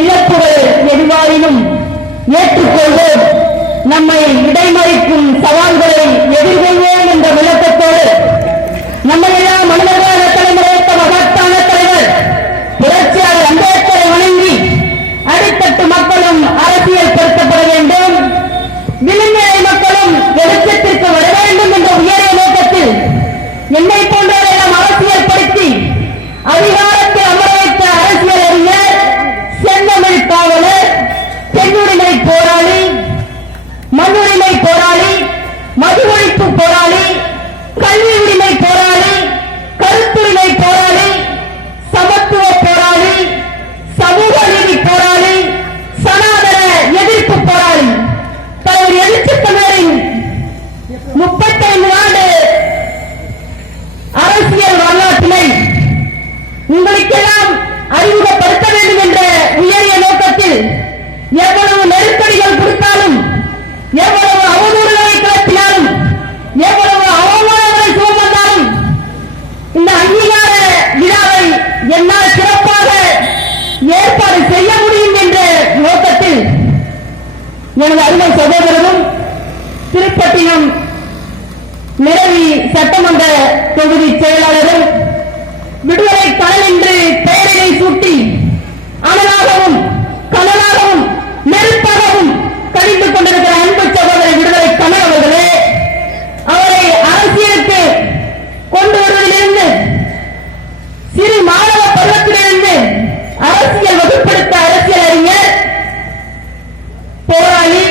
இழப்புகள் எதுவாயினும் ஏற்றுக்கொள்வோம், நம்மை இடைமறிக்கும் சவால்களை எதிர்கொள்வோம் என்ற விளக்கத்தோடு நம்மையெல்லாம் மனிதர்களான தலைமுறைத்த மகத்தான தலைவர் புரட்சியாளர் அம்பேத்கரை வணங்கி அடித்தட்டு மக்களும் அரசியல் படுத்தப்பட வேண்டும், விளிம்புநிலை மக்களும் வெளிச்சத்திற்கு வர வேண்டும் என்ற உயரிய நோக்கத்தில் என்னை போன்றவரையெல்லாம் அரசியல் படுத்தி அதிகாரத்தை அமர வைத்த அரசியல் அறிஞர், செந்தமிழ் காவலர், பெண்ணுரிமை போராளி, மண்ணுரிமை போராளி, மது ஒழிப்பு போராளி, கல்வி உரிமை போராளி, கருத்துரிமை போராளி, சமத்துவ போராளி, சமூக நீதி போராளி, சனாதன எதிர்ப்பு போராளி தலைவர் எழுச்சி தமிழரின் 35 ஆண்டு அரசியல் வரலாற்றினை உங்களுக்கெல்லாம் அறிமுகப்படுத்த வேண்டும் என்ற உயரிய நோக்கத்தில் எவ்வளவு நெருக்கடிகள் கொடுத்தாலும், எவ்வளவு அவதூறுகளை கிளப்பினாலும், எவ்வளவு அவமானங்களை சுமந்தாலும் இந்த அங்கீகார விழாவை என்னால் சிறப்பாக ஏற்பாடு செய்ய முடியும் என்ற நோக்கத்தில் எனது அருமை சகோதரரும் திருப்பட்டினம் நிரவி சட்டமன்ற தொகுதி செயலாளரும் விடுதலை கனல் என்று பெயரினை சூட்டி அனலாகவும் கனலாகவும் நெருப்பாகவும் கழிந்து கொண்டிருக்கிற அன்பு சகோதரர் விடுதலை கனல் அவர்களே, அவரை அரசியலுக்கு கொண்டு வருவதிலிருந்து சிறு மாணவ பருவத்திலிருந்து அரசியல் வகுப்படுத்த அரசியல் அறிஞர், போராளி,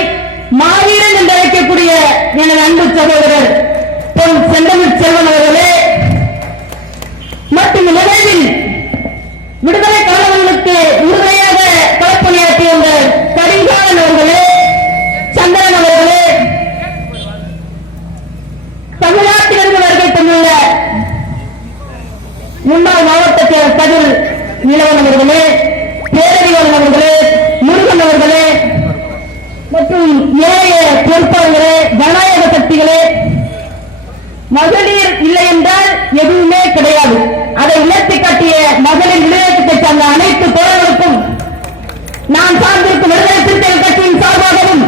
மாவீரன் என்று அழைக்கக்கூடிய எனது அன்பு சகோதரர் பொன் செந்தமிழ் செல்வன் அவர்களே மற்றும் நிலையில் விடுதலை காலங்களுக்கு உறுதுணையாக களப்பணியாற்றிய கரிகாலன் அவர்களே, சந்திரன் அவர்களே, தமிழ்நாட்டிலிருந்து வருகை தந்துள்ள முன்னாள் மாவட்ட செயலர் கதிர் நிலவன் அவர்களே, பேரறிவாளன் அவர்களே, முருகன் அவர்களே மற்றும் ஏழைய பொறுப்பாளர்களே, ஜனநாயக சக்திகளே, மகளிர் இல்லை என்றால் எதுவுமே கிடையாது. அதை உயர்த்தி காட்டிய மகளிர் விளையாட்டுத்தை சார்ந்த அனைத்து தோழர்களுக்கும் நான் சார்ந்திருக்கும் விடுதலை சிறுத்தைகள் கட்சியின் சார்பாகவும்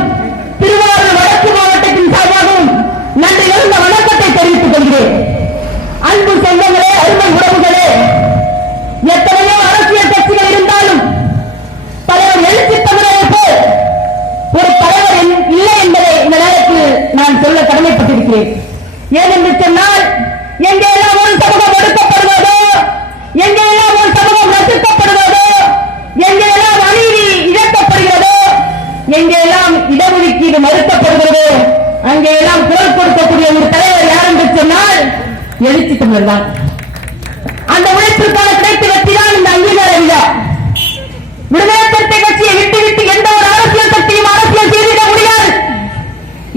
திருவாரூர் வடக்கு மாவட்டத்தின் சார்பாகவும் நன்றி நிறைந்த வணக்கத்தை தெரிவித்துக் கொள்கிறேன். அன்பு சொந்தங்களே, அருமை உறவுகளே, எத்தனையோ அரசியல் கட்சிகள் இருந்தாலும் தலைவர் எழுச்சி தமிழரை போல் ஒரு தலைவர் இல்லை என்பதை இந்த நேரத்தில் நான் சொல்ல கடமைப்பட்டிருக்கிறேன். ஏனென்று சொன்னால் எங்கெல்லாம் ஒரு சமூகம் ஒடுக்கப்படுவதோ, எங்கெல்லாம் ஒரு சமூகம் ரசிக்கப்படுவதோ, எங்கெல்லாம் அநீதி இழக்கப்படுகிறதோ, எங்கெல்லாம் இடஒதுக்கீடு மறுக்கப்படுகிறதோ, அங்கெல்லாம் குரல் கொடுக்கக்கூடிய ஒரு தலைவர் யார் என்று சொன்னால் எழுச்சி தமிழர் தான். அந்த உழைப்பிற்கான கிடைத்து வெற்றிதான் இந்த அங்கீகார விழா. விடுதலை சிறுத்தை கட்சியை விட்டுவிட்டு எந்த ஒரு அரசியல் கட்சியும் அரசியல் செய்திட முடியாது.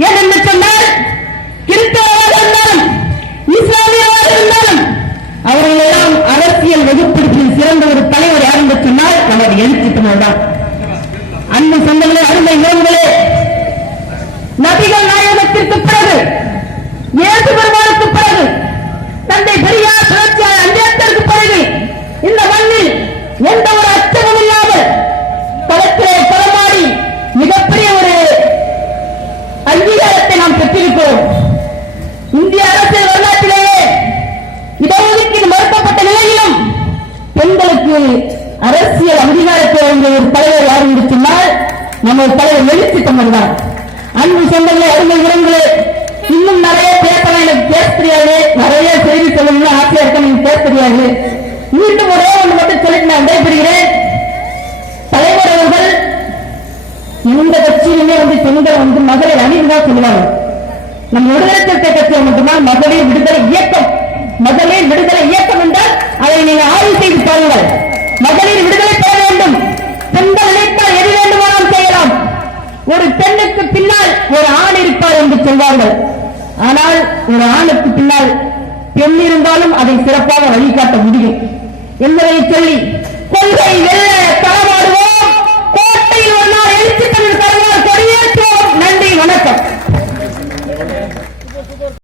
ஏனென்று சொன்னால் கிறிஸ்தவராக இருந்தாலும் இஸ்லாமியராக இருந்தாலும் அவர்கள் எல்லாம் அரசியல் வகுப்பிற்கில் சிறந்த ஒரு தலைவர் யார் என்று சொன்னால் நமது எழுச்சி தமிழர் தான். அன்பு சொந்தங்களே, அருமை உறவுகளே, நபிகள் நாயகத்திற்கு பிறகு, இயேசு பெருமானுக்கு பிறகு, தந்தை பெரியார் புரட்சியாளர் அம்பேத்கருக்கு பிறகு இந்த மண்ணில் எந்த ஒரு அச்சமும் இல்லாமல் களத்திலே களமாடி மிகப்பெரிய ஒரு அங்கீகாரத்தை நாம் பெற்றிருக்கிறோம். இந்திய அரசியல் வரலாற்றிலேயே இடஒதுக்கீடு மறுக்கப்பட்ட நிலையிலும் பெண்களுக்கு அரசியல் அங்கீகாரத்தை வழங்கிய ஒரு தலைவர் யார் என்று சொன்னால் நமது தலைவர் எழுச்சி தமிழர் தான். அன்பு சொந்தங்களே, அருமை உறவுகளே, இன்னும் நிறைய பேசலாம், எனக்கு பேச தெரியாது, நிறைய செய்தி சொல்லணும்னு ஆசையா இருக்க, நீங்க பேச தெரியாது. மீண்டும் ஒரே ஒன்று மட்டும் சொல்லிட்டு நான் விடைபெறுகிறேன். தலைவர் அவர்கள் எந்த கட்சியிலுமே பெண்கள் மகளிர் அணிந்து தான் சொல்லுவாங்க. நம்ம விடுதலை சிறுத்தை கட்சியை மட்டும்தான் மகளிர் விடுதலை இயக்கம். மகளிர் விடுதலை இயக்கம் என்றால் அதை நீங்க ஆய்வு செய்து பாருங்கள். மகளிர் விடுதலை பெற வேண்டும், பெண்கள் நினைத்தால் எது வேண்டுமானால் செய்யலாம். ஒரு பெண்ணுக்கு பின்னால் ஒரு ஆண் இருப்பார் என்று சொல்வார்கள். ஆனால் ஒரு ஆணுக்கு பின்னால் பெண் இருந்தாலும் அதை சிறப்பாக வழிகாட்ட முடியும் என்பதை சொல்லி கொள்கை வெல்ல களமாடுவோம். கோட்டையில் ஒரு நாள் எழுச்சி தமிழ் தலைவர் கொடியேற்றுவோம். நன்றி, வணக்கம்.